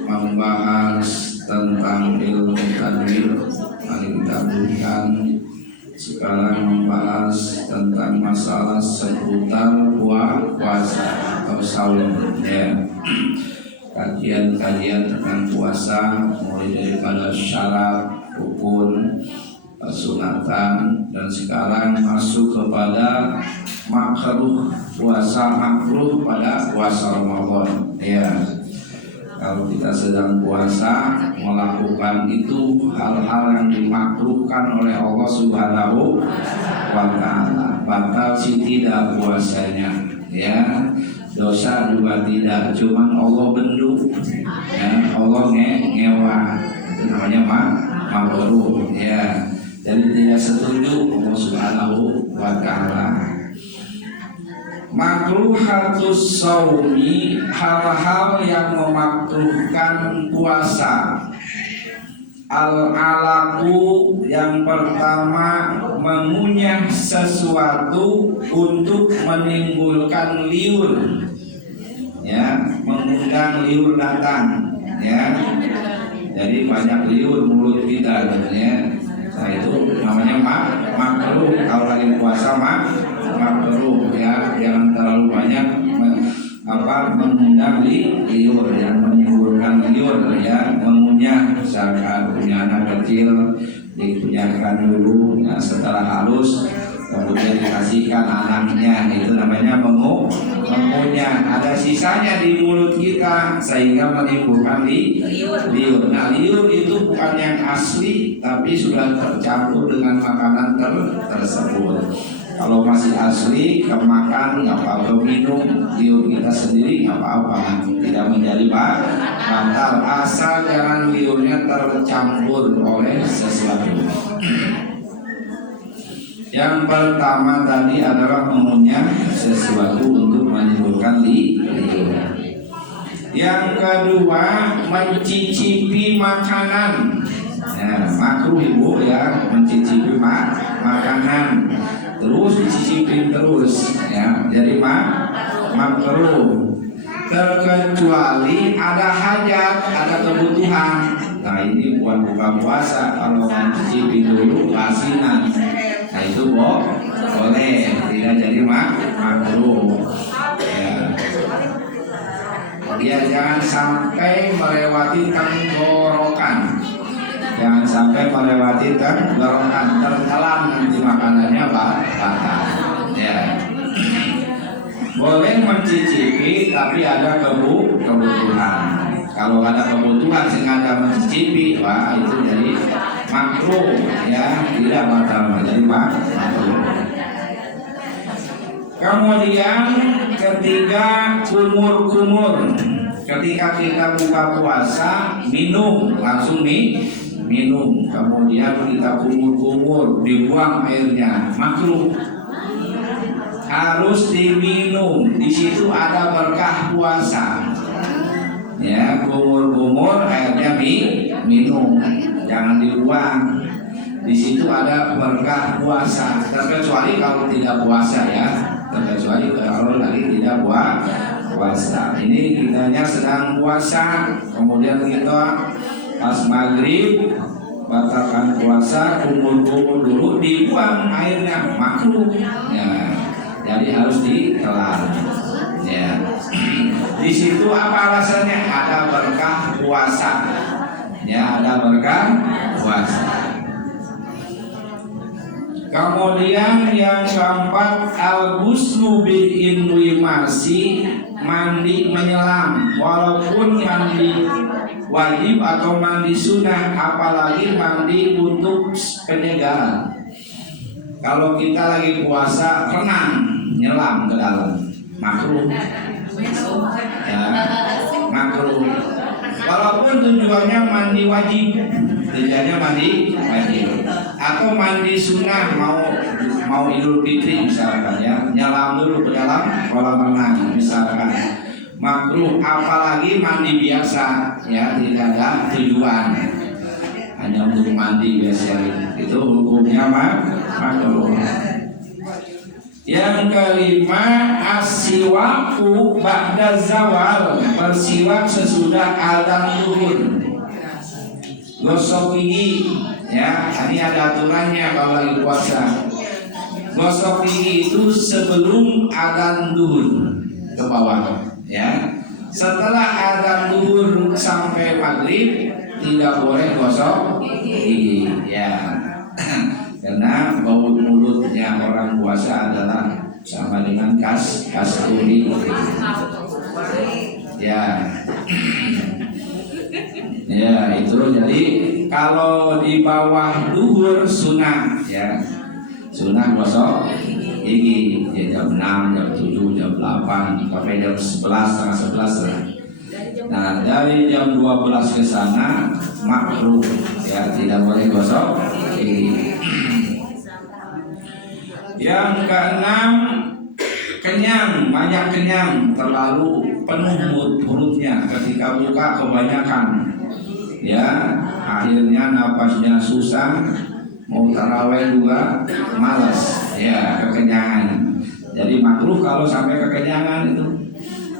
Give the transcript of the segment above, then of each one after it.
membahas tentang ilmu tadbir. Mari kita berikan sekarang membahas tentang masalah seputar puasa atau saum ya. Kajian-kajian tentang puasa mulai daripada syarat, rukun, sunatan, dan sekarang masuk kepada makruh, puasa makruh pada puasa Ramadan ya. Kalau kita sedang puasa melakukan itu hal-hal yang dimakruhkan oleh Allah Subhanahu wa Ta'ala, batal sih tidak puasanya ya. Dosa juga tidak, cuman Allah bendung ya, Allah ngewa, itu namanya makruh ya. Jadi tidak setuju Allah Subhanahu wa Ta'ala. Makruhatus shaumi, hal-hal yang memakruhkan puasa. Al-alaku, yang pertama mengunyah sesuatu untuk menimbulkan liur ya, mengundang liur datang ya. Jadi banyak liur mulut kita ya. Nah itu namanya makruh. Kalau lagi puasa makruh ya, jangan terlalu banyak mengundang liur ya, menimbulkan liur ya, mengunyah. Misalkan punya anak kecil dikunyahkan dulu ya, setelah halus kemudian dikasihkan anaknya, itu namanya mengunyah. Ada sisanya di mulut kita sehingga menimbulkan liur. Nah liur itu bukan yang asli, tapi sudah tercampur dengan makanan tersebut. Kalau masih asli kemakan nggak apa-apa, minum liur kita sendiri nggak apa-apa, tidak menjadi batal, asal jangan liurnya tercampur oleh sesuatu. Yang pertama tadi adalah mengunyah sesuatu untuk menimbulkan liur. Yang kedua mencicipi makanan. Ya, makruh ibu ya, mencicipi makanan. Terus dicicipin terus ya, jadi makruh. Terkecuali ada hajat, ada kebutuhan. Nah ini bukan buka puasa, kalau mencicipin dulu asinan. Nah itu boleh, tidak jadi makruh ya. Dia jangan sampai melewati tenggorokan. Jangan sampai melewati tenggorokan, tertelan nanti makanannya batal ya. Boleh mencicipi tapi ada kebutuhan. Kalau ada kebutuhan sengaja mencicipi, wah itu jadi makruh ya, tidak batal, jadi makruh. Kemudian ketiga kumur. Ketika kita buka puasa minum, langsung minum, kemudian kita kumur, dibuang airnya, makruh. Harus diminum, di situ ada berkah puasa. Ya, kumur airnya minum, jangan dibuang. Di situ ada berkah puasa. Terkecuali kalau tidak puasa ya, terkecuali kalau lagi tidak puasa. Ini kitanya sedang puasa, kemudian kita pas maghrib batalkan puasa, kumur dulu, dibuang airnya, makruh ya. Jadi harus ditelan ya. Di situ apa alasannya? Ada berkah puasa ya, ada berkah puasa. Kemudian yang keempat al-ghuslu bil inwimasi, mandi menyelam, walaupun mandi wajib atau mandi sunnah, apalagi mandi untuk penyegaran. Kalau kita lagi puasa renang, nyelam ke dalam, makruh ya, makruh. Walaupun tujuannya mandi wajib, tujuannya mandi wajib atau mandi sunnah, mau Idul Fitri misalkan ya, nyelam dulu ke dalam kolam renang misalkan, makruh. Apalagi mandi biasa ya, tidak ada tujuan, hanya untuk mandi biasa, itu hukumnya makruh. Yang kelima, as-siwaku ba'da zawal, bersiwak sesudah adzan zuhur. Gosok gigi, ya, ini ada aturannya kalau lagi puasa. Gosok gigi itu sebelum adzan zuhur ke bawah, ya. Setelah adzan zuhur sampai maghrib tidak boleh gosok gigi, ya. Karena bau mulutnya orang puasa adalah sama dengan kasturi, ya. Ya itu, jadi kalau di bawah duhur sunnah, ya, sunnah gosok gigi, ya, jam 6, jam 7, jam 8 sampai jam 11, setengah 11 lah. Nah dari jam 12 ke sana makruh, ya, tidak boleh gosok gigi. Yang keenam, kenyang, banyak kenyang, terlalu penuh perutnya ketika buka kebanyakan, ya, akhirnya napasnya susah, mau taraweh juga malas, ya, kekenyangan. Jadi makruh kalau sampai kekenyangan itu,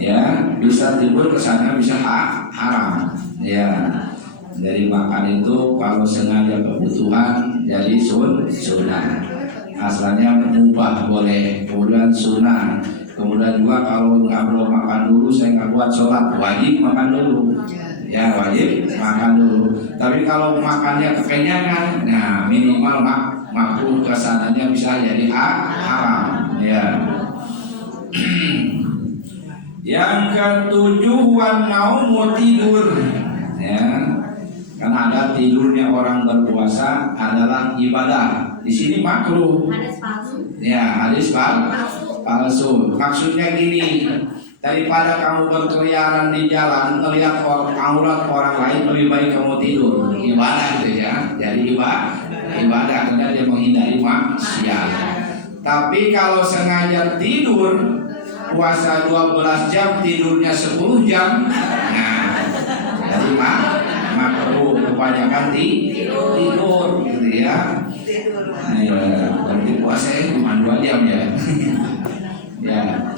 ya, bisa timbul kesana bisa haram, ya. Jadi makan itu kalau sengaja kebutuhan jadi sunnah. Asalnya mubah boleh, kemudian sunnah. Kemudian juga kalau nggak belum makan dulu, saya nggak buat sholat, wajib makan dulu, ya, wajib makan dulu. Tapi kalau makannya kekenyangan, nah minimal makruh kesananya bisa jadi haram, ya. Yang ketujuh, wan naumu, tidur, ya. Karena ada tidurnya orang berpuasa adalah ibadah. Di sini makruh. Hadis palsu. Ya, hadis palsu. Maksudnya gini, daripada kamu berkeliaran di jalan melihat aurat orang lain, lebih baik kamu tidur. Ibadah itu, ya. Jadi ibadah karena dia menghindari maksiat. Tapi kalau sengaja tidur, puasa 12 jam, tidurnya 10 jam, nah, jadi makruh, kebanyakan tidur, gitu ya. Nah, ya, berarti puasanya cuma 2 jam, ya. Ya.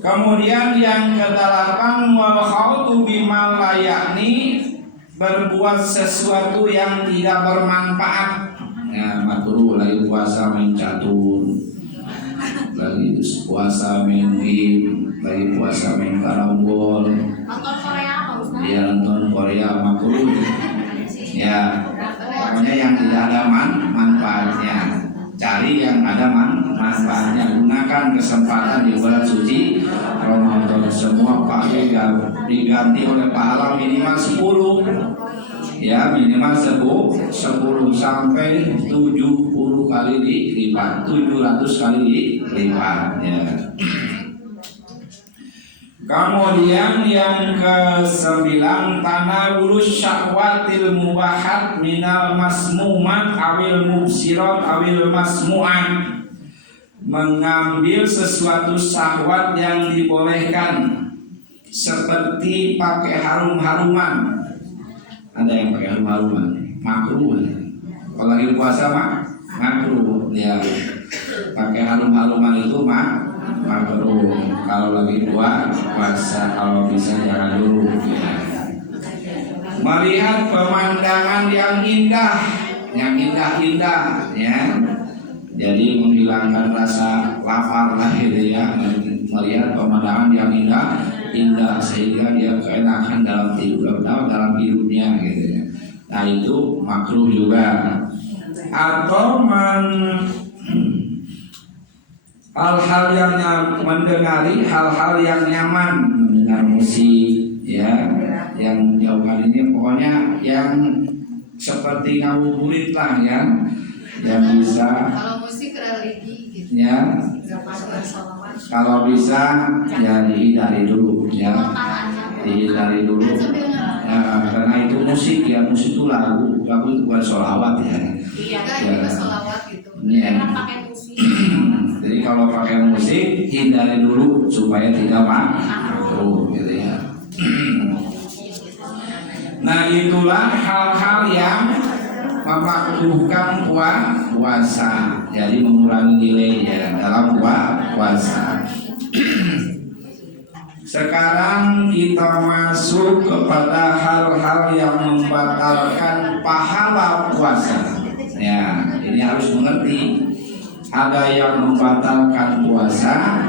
Kemudian yang ke-8, wal khawtu bimal layakni, berbuat sesuatu yang tidak bermanfaat. Ya, makruh, lagi puasa main catur, lagi puasa main game, lagi puasa main karambol. Nonton Korea apa, Ustaz? Dia nonton Korea, makruh. Ya, pokoknya yang tidak ada manfaatnya. Cari yang ada manfaatnya. Gunakan kesempatan di bulan suci Ramadan. Semua pakai diganti oleh pahala minimal 10. Ya, minimal 10 sampai 70 kali dilipat, 700 kali dilipat, ya. Kemudian yang ke-9, tanawulus syahwatil mubahat minal masmumat awil mubsirat awil masmu'at, mengambil sesuatu syahwat yang dibolehkan seperti pakai harum-haruman. Ada yang pakai harum-haruman, makruh. Kalau lagi puasa makruh, ya. Pakai harum-haruman itu makruh. Kalau lagi puasa, kalau bisa jangan dulu, ya. Melihat pemandangan yang indah-indah, ya. Jadi menghilangkan rasa lapar lah, gitu ya. Melihat pemandangan yang indah sehingga dia keenakan dalam tidur, dalam hidupnya, gitu ya. Nah itu makruh juga. Atau hal-hal yang mendengari hal-hal yang nyaman, mendengar musik, ya, yang jauh kali ini pokoknya yang seperti ngabuburit lah, ya, yang bisa. Kalau musik religi gitu, Ya, kalau bisa ya dihindari dulu, ya, dihindari dulu, ya, karena itu musik, ya, musik itu lagu itu bukan sholawat, ya. Iya, Ya. juga sholawat gitu. Ya. Jangan pakai musik. Jadi kalau pakai musik hindari dulu supaya tidak makruh, gitu ya. Nah itulah hal-hal yang memakruhkan puasa. jadi mengurangi nilainya dalam puasa. Sekarang kita masuk kepada hal-hal yang membatalkan pahala puasa. Ya, ini harus mengerti. Ada yang membatalkan puasa,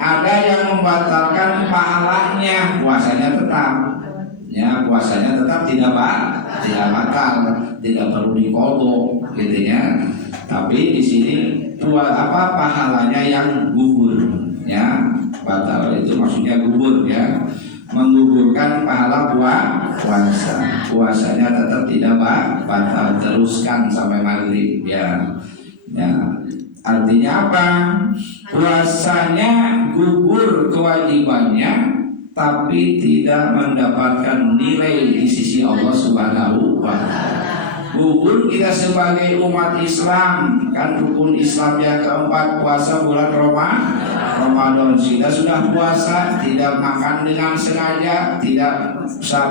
ada yang membatalkan pahalanya. Puasanya tetap, ya puasanya tetap tidak batal, tidak perlu diqodho, gitu ya. Tapi di sini pahalanya yang gugur, ya. Batal itu maksudnya gugur, ya, menggugurkan pahala puasa. Puasanya tetap tidak batal, teruskan sampai maghrib, ya. Artinya apa? Puasanya gugur kewajibannya, tapi tidak mendapatkan nilai di sisi Allah Subhanahu wa Ta'ala. Gugur kita sebagai umat Islam, kan rukun Islam yang keempat puasa bulan Ramadan. Kita sudah puasa, tidak makan dengan sengaja, tidak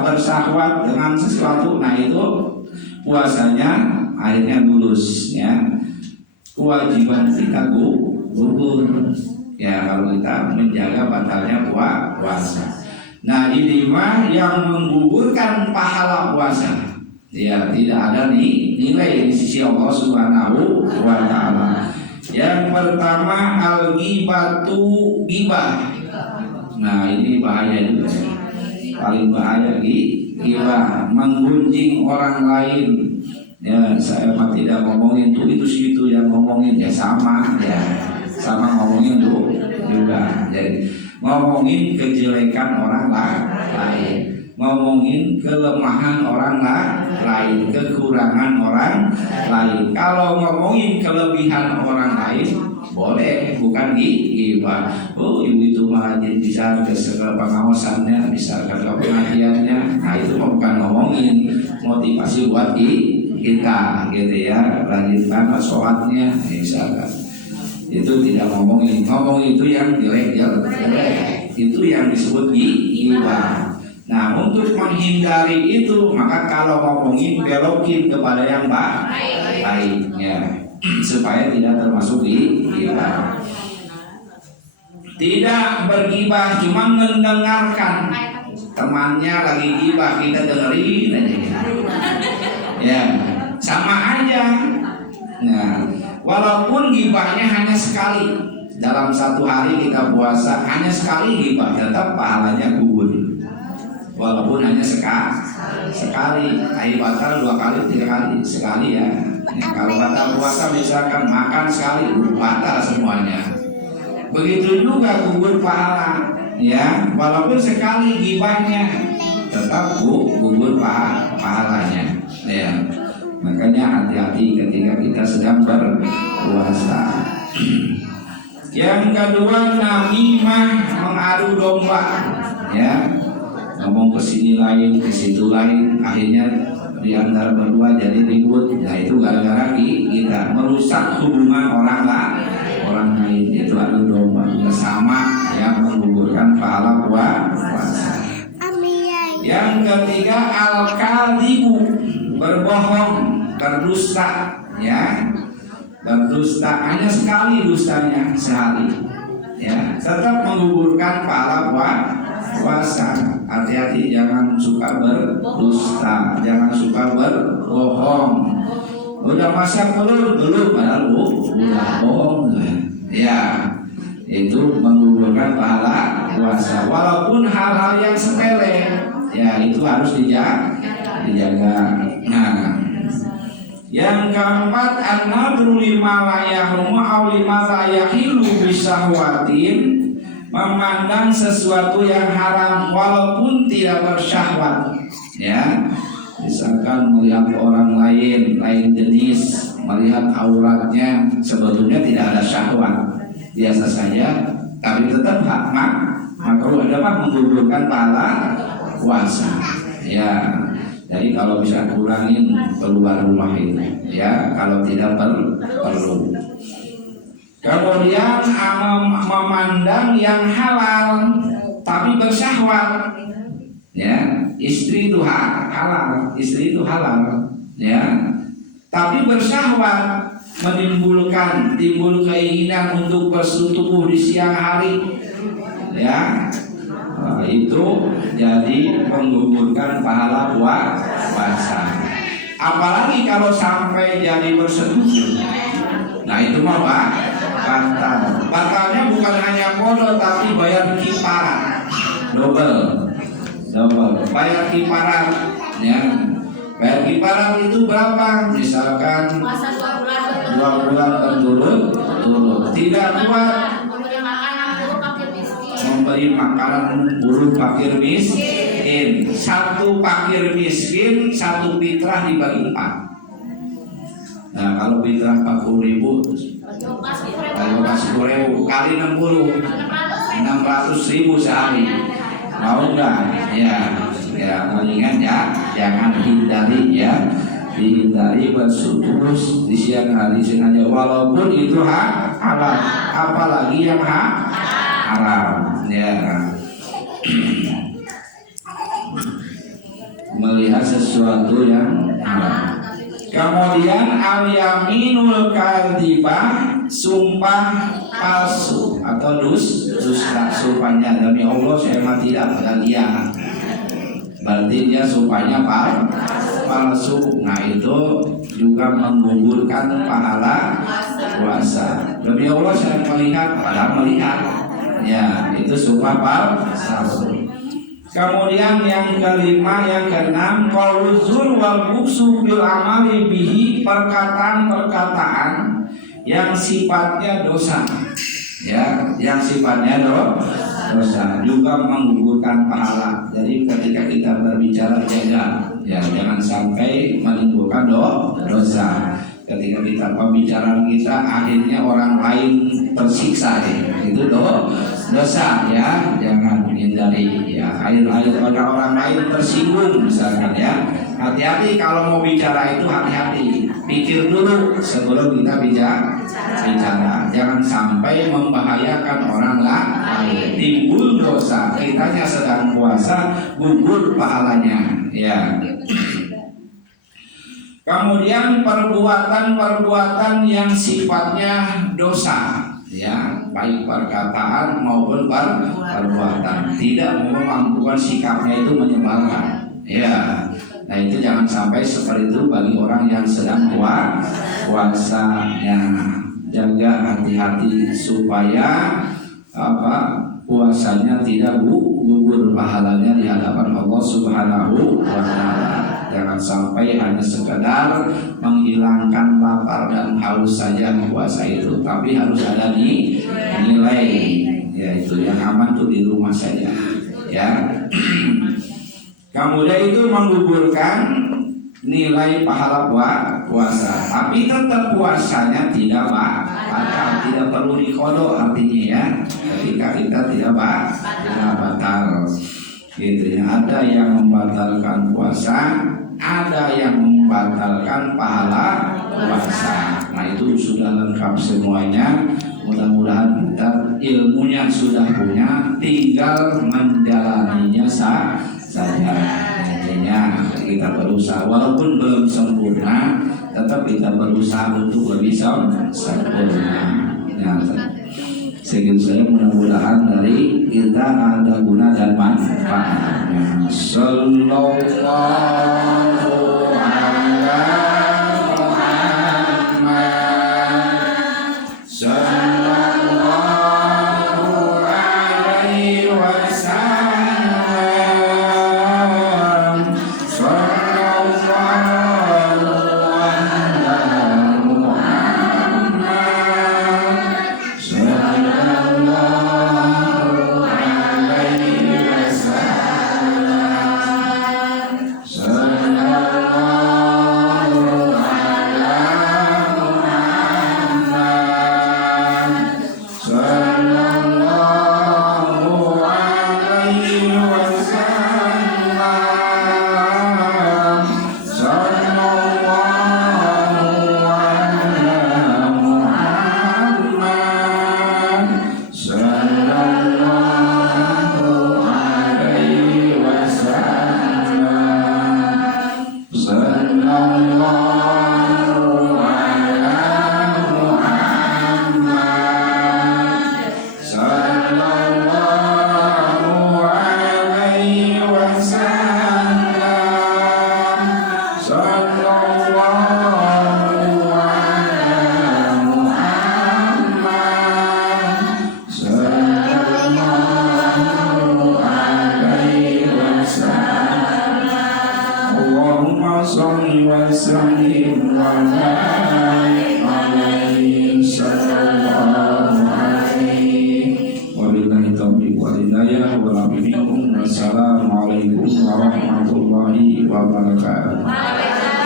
bersahwat dengan sesuatu, nah itu puasanya akhirnya lulus, ya. Kewajiban kita gugur, ya, kalau kita menjaga batalnya puasa. Nah, ini mah yang menggugurkan pahala puasa. Ya, tidak ada nilai di sisi Allah Subhanahu wa Ta'ala. Yang pertama al-ghibatu, ghibah. Nah, ini bahaya juga. Paling bahaya ghibah, menggunjing orang lain. Ya, saya mah tidak ngomongin itu situ yang ngomongin, ya sama ngomongin tuh juga. Jadi ngomongin kejelekan orang lain, ngomongin kelemahan orang lain, kekurangan orang lain. Kalau ngomongin kelebihan orang lain boleh, bukan ghibah. Oh, ibu itu mah bisa ke segala pengawasannya, bisa ke pengajiannya. Nah, itu bukan ngomongin, motivasi buat kita, gitu ya, lanjutkan sholatnya, misalkan. Itu tidak ngomongin itu yang jelek, itu yang disebut ghibah. Nah, untuk menghindari itu, maka kalau ngomongin belokin kepada yang baik, ya, supaya tidak termasuk ghibah. Tidak berghibah, cuma mendengarkan temannya lagi ghibah, kita dengerin aja, ya, sama aja. Nah, walaupun ghibahnya hanya sekali dalam satu hari kita puasa, hanya sekali ghibah, tetap pahalanya gugur. Walaupun hanya sekali, batal 2 kali, 3 kali, sekali, ya. Kalau batal puasa misalkan makan sekali, batal semuanya. Begitu juga gugur pahala, ya. Walaupun sekali ghibahnya, tetap gugur pahalanya, ya. Makanya hati-hati ketika kita sedang berpuasa. Yang kedua, namimah, mengadu domba, ya. Ngomong ke sini lain, ke situ lain, akhirnya di antara berdua jadi ribut. Nah, itu gara-gara kita merusak hubungan orang lain. Itu adu domba, sama yang menggugurkan pahala puasa. Yang ketiga, al-kadhibu, berbohong, berdusta, ya. Berdusta hanya sekali, dustanya sehari, ya, tetap menggugurkan pahala puasa. Hati-hati, jangan suka berdusta, jangan suka berbohong. Udah masak belum padahal udah bohong, ya, itu menggugurkan pahala puasa. Walaupun hal-hal yang sepele, ya, itu harus dijaga. Nah, yang keempat, an-nadru lima la yahrumu aw lima la yahilu bisahwatin, memandang sesuatu yang haram walaupun tidak bersyahwat, ya. Misalkan melihat orang lain jenis, melihat auratnya, sebetulnya tidak ada syahwat, biasa saja, tapi tetap makruh, menggugurkan pahala puasa, ya. Jadi kalau bisa kurangin keluar rumah itu, ya, kalau tidak perlu. Kemudian memandang yang halal tapi bersyahwat, ya. Istri itu halal, ya, tapi bersyahwat, timbul keinginan untuk bersetubuh di siang hari, ya. Nah, itu jadi menggugurkan pahala puasa. Apalagi kalau sampai jadi bersetubuh, nah itu mah batal. Batalnya bukan hanya kodok tapi bayar kifarat, double bayar kifarat, ya. Bayar kifarat itu berapa? Misalkan Puasa 2 bulan 2 bulan berturut-turut, tidak kuat memberi makan 60 fakir miskin. memberi makanan 60 fakir miskin. Satu fakir miskin, satu fitrah dibagi 4. Nah kalau fitrah 40.000, kalau 10.000 kali 60, 600.000 sehari. Mau enggak? Ya mendingan ya jangan dihindari bersetubuh di siang hari sengaja, walaupun itu halal, apalagi yang haram, ya. Melihat sesuatu yang haram. Kemudian al-yaminul kadzibah, sumpah palsu atau dusta. Sumpahnya demi Allah saya mah tidak berkhianat, berarti dia sumpahnya palsu. Nah itu juga menggugurkan pahala puasa. Demi Allah saya melihat, padahal melihat, ya itu sumpah palsu. Kemudian yang kelima, yang keenam, qauluz zur wal buksu bil amali bihi, perkataan-perkataan yang sifatnya dosa, ya, yang sifatnya dosa juga menggugurkan pahala. Jadi ketika kita berbicara ya jangan sampai menimbulkan dosa. Ketika kita pembicaraan kita akhirnya orang lain tersiksa, itu dosa, ya jangan hindari, ya orang lain tersinggung misalkan, ya hati-hati kalau mau bicara itu, hati-hati pikir dulu sebelum kita bicara, jangan sampai membahayakan orang lain, timbul dosa, kitanya sedang puasa gugur pahalanya, ya. Kemudian perbuatan-perbuatan yang sifatnya dosa, ya, baik perkataan maupun perbuatan, tidak memampukan sikapnya itu menyebalkan, ya. Nah itu jangan sampai seperti itu bagi orang yang sedang puasa, ya. Jaga hati-hati supaya puasanya tidak gugur pahalanya di hadapan Allah Subhanahu wa Ta'ala. Jangan sampai hanya sekedar menghilangkan lapar dan haus saja puasa itu, tapi harus ada nilai, yaitu yang aman tuh di rumah saja, ya. Kemudian itu menggugurkan nilai pahala puasa, tapi tetap puasanya tidak batal, tidak perlu dikodok artinya, ya. Ketika kita tidak batal, gitu ya. Ada yang membatalkan puasa, ada yang membatalkan pahala puasa. Nah itu sudah lengkap semuanya. Mudah-mudahan kita ilmunya sudah punya, tinggal menjalaninya saja. Intinya kita berusaha, walaupun belum sempurna, tetap kita berusaha untuk lebih sempurna. Ya, segitu saya, mudah-mudahan dari kita ada guna dan manfaatnya. Sallallahu ala Muhammad, sallallahu alaihi wasallam, sallallahu ala Muhammad, sallallahu alaihi wasallam, wabarakatuh. Waalaikumsalam.